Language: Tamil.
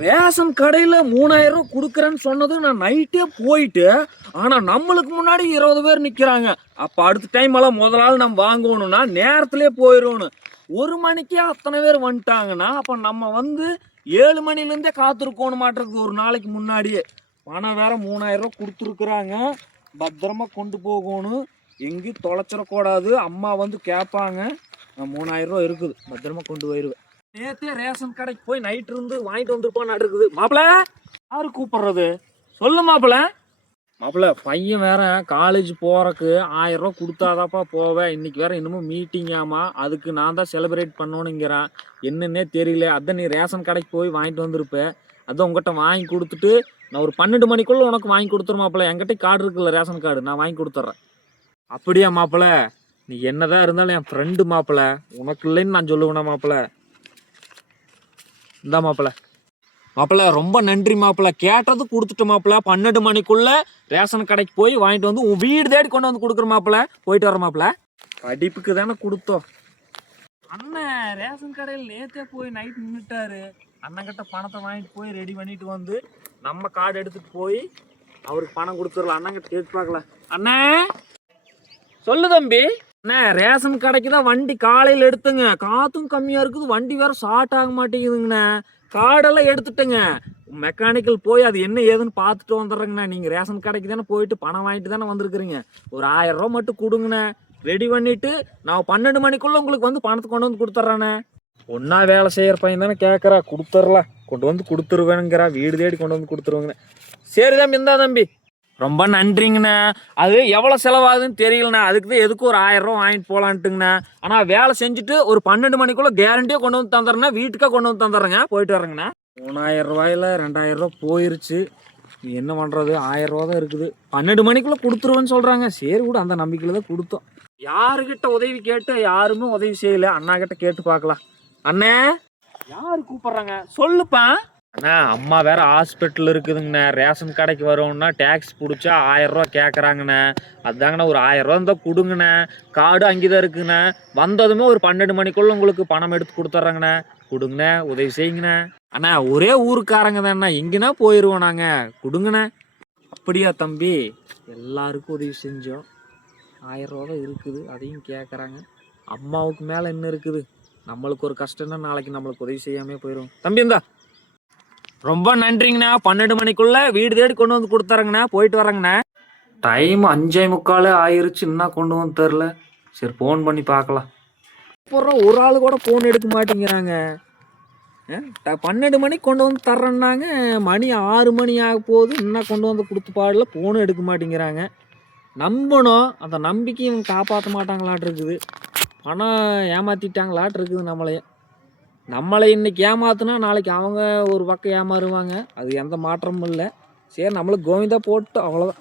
ரேஷன் கடையில் மூணாயிரம் ரூபா கொடுக்குறேன்னு சொன்னது நான் நைட்டே போயிட்டு ஆனால் நம்மளுக்கு முன்னாடி இருபது பேர் நிற்கிறாங்க அப்போ அடுத்த டைம் எல்லாம் முதலாள் நம்ம வாங்கணும்னா நேரத்துலேயே போயிடணும். ஒரு மணிக்கே அத்தனை பேர் வந்துட்டாங்கன்னா அப்போ நம்ம வந்து ஏழு மணிலேருந்தே காத்திருக்கணும் மாட்டிருக்கு ஒரு நாளைக்கு முன்னாடியே. பணம் வேற மூணாயிரம் ரூபா கொடுத்துருக்குறாங்க. பத்திரமா கொண்டு போகணும். எங்கேயும் தொலைச்சிடக்கூடாது. அம்மா வந்து கேட்பாங்க நான் மூணாயிரம் ரூபா இருக்குது. பத்திரமா கொண்டு போயிடுவேன் நேத்தே ரேஷன் கடைக்கு போய் நைட் இருந்து வாங்கிட்டு வந்திருப்பான்னு இருக்குது? மாப்பிள யாரு கூப்பிடுறது? சொல்லு மாப்பிள. மாப்பிள்ள பையன் வேற காலேஜ் போறக்கு ஆயிரம் ரூபா கொடுத்தாதாப்பா போவேன். இன்னைக்கு வேற இன்னமும் மீட்டிங் ஆமா. அதுக்கு நான் தான் செலிப்ரேட் பண்ணணுங்கிறான் என்னன்னே தெரியல. அதான் நீ ரேஷன் கடைக்கு போய் வாங்கிட்டு வந்திருப்ப. அதான் உங்ககிட்ட வாங்கி கொடுத்துட்டு நான் ஒரு பன்னெண்டு மணிக்குள்ள உனக்கு வாங்கி கொடுத்துரு மாப்பிள. என்கிட்ட கார்டு இருக்குல்ல ரேஷன் கார்டு நான் வாங்கி கொடுத்துட்றேன். அப்படியா மாப்பிள? நீ என்னதான் இருந்தாலும் என் ஃப்ரெண்டு மாப்பிள. உனக்கு இல்லைன்னு நான் சொல்லுவேனா மாப்பிள? இந்தா மாப்பிள. மாப்பிள ரொம்ப நன்றி மாப்பிள. கேட்டது கொடுத்துட்டு மாப்பிள. பன்னெண்டு மணிக்குள்ள ரேஷன் கடைக்கு போய் வாங்கிட்டு வந்து உன் வீடு தேடி கொண்டு வந்து கொடுக்குற மாப்பிள. போயிட்டு வர மாப்பிள. படிப்புக்கு தானே கொடுத்தோம். அண்ணன் ரேஷன் கடையில் நேத்தே போய் நைட் நின்றுட்டாரு அண்ணன்கிட்ட பணத்தை வாங்கிட்டு போய் ரெடி பண்ணிட்டு வந்து நம்ம கார்டு எடுத்துட்டு போய் அவருக்கு பணம் கொடுத்துடலாம். அண்ணங்கிட்ட கேட்டு பார்க்கலாம். அண்ணே! சொல்லு தம்பி. அண்ணே ரேஷன் கடைக்கு தான் வண்டி காலையில் எடுத்துங்க. காத்தும் கம்மியாக இருக்குது வண்டி வேற ஷார்ட் ஆக மாட்டேங்குதுங்கண்ணே. கார்டெல்லாம் எடுத்துட்டேங்க. மெக்கானிக்கல் போய் அது என்ன ஏதுன்னு பார்த்துட்டு வந்துடுறேங்கண்ணே. நீங்கள் ரேஷன் கடைக்கு தானே போயிட்டு பணம் வாங்கிட்டு தானே வந்திருக்கிறீங்க. ஒரு ஆயிரம் ரூபா மட்டும் கொடுங்கண்ணே. ரெடி பண்ணிவிட்டு நான் பன்னெண்டு மணிக்குள்ளே உங்களுக்கு வந்து பணத்தை கொண்டு வந்து கொடுத்துட்றேண்ணே. ஒன்றா வேலை செய்கிற பையன் தானே கேட்குறா கொடுத்துர்லாம் கொண்டு வந்து கொடுத்துருவேனுங்கிறா. வீடு தேடி கொண்டு வந்து கொடுத்துருவேங்கண்ணே. சரி தம்பி இந்தா தம்பி. ரொம்ப நன்றிங்கண்ணே. அது எவ்வளோ செலவாகுதுன்னு தெரியலண்ணே. அதுக்கு தான் எதுக்கு ஒரு ஆயிரம் ரூபா வாங்கிட்டு போகலான்ட்டுங்கண்ணே ஆனால் வேலை செஞ்சுட்டு ஒரு பன்னெண்டு மணிக்குள்ளே கேரண்டியாக கொண்டு வந்து தந்துடுறேண்ணா. வீட்டுக்கே கொண்டு வந்து தந்துடுறேங்க. போயிட்டு வரேங்கண்ணா. மூணாயிரம் ரூபாயில் ரெண்டாயிரம் ரூபா போயிருச்சு. என்ன பண்ணுறது ஆயிரம் ரூபா தான் இருக்குது. பன்னெண்டு மணிக்குள்ளே கொடுத்துருவேன்னு சொல்கிறாங்க சரி கூட அந்த நம்பிக்கையில் தான் கொடுத்தோம். யாருக்கிட்ட உதவி கேட்டு யாருமே உதவி செய்யலை. அண்ணா கிட்ட கேட்டு பார்க்கலாம். அண்ணே யார் கூப்பிட்றாங்க? சொல்லுப்பா. அண்ணா அம்மா வேற ஹாஸ்பிட்டல் இருக்குதுங்கண்ணே. ரேஷன் கடைக்கு வரோம்னா டேக்ஸ் பிடிச்சா ஆயிரம் ரூபா கேட்குறாங்கண்ணே அதுதாங்கண்ணா ஒரு ஆயிரம் ரூபா இருந்தால் கொடுங்கண்ணே. கார்டு அங்கே தான் இருக்குங்கண்ணே. வந்ததுமே ஒரு பன்னெண்டு மணிக்குள்ள உங்களுக்கு பணம் எடுத்து கொடுத்துட்றாங்கண்ணே கொடுங்கண்ணே உதவி செய்யுங்கண்ணே. அண்ணா ஒரே ஊருக்காரங்க தானே எங்கேனா போயிடுவோம் நாங்கள் கொடுங்கண்ணே. அப்படியா தம்பி? எல்லாருக்கும் உதவி செஞ்சோம். ஆயிரம் ரூபா தான் இருக்குது. அதையும் கேட்குறாங்க அம்மாவுக்கு மேலே என்ன இருக்குது? நம்மளுக்கு ஒரு கஷ்டம்னா நாளைக்கு நம்மளுக்கு உதவி செய்யாமே போயிடும் தம்பி இந்தா. ரொம்ப நன்றிங்கண்ணா. பன்னெண்டு மணிக்குள்ள வீடு தேடி கொண்டு வந்து கொடுத்துறேங்கண்ணா. போயிட்டு வரேங்கண்ணா. டைம் அஞ்சே முக்காலே ஆயிருச்சு. இன்னும் கொண்டு வந்து தெரில. சரி ஃபோன் பண்ணி பார்க்கலாம். அப்புறம் ஒரு ஆள் கூட ஃபோன் எடுக்க மாட்டேங்கிறாங்க. பன்னெண்டு மணிக்கு கொண்டு வந்து தர்றேன்னாங்க. மணி ஆறு மணி ஆக போகுது. இன்னும் கொண்டு வந்து கொடுத்து பாடல. ஃபோனும் எடுக்க மாட்டேங்கிறாங்க. நம்பணும். அந்த நம்பிக்கை இவங்க காப்பாற்ற மாட்டாங்களாட்டு இருக்குது. பணம் ஏமாத்திட்டாங்களாட்டு இருக்குது நம்மளைய. நம்மளை இன்றைக்கி ஏமாத்துனா நாளைக்கு அவங்க ஒரு பக்கம் ஏமாறுவாங்க. அது எந்த மாற்றமும் இல்லை. சரி நம்மளுக்கு கோவிந்தா போட்டு அவ்வளோதான்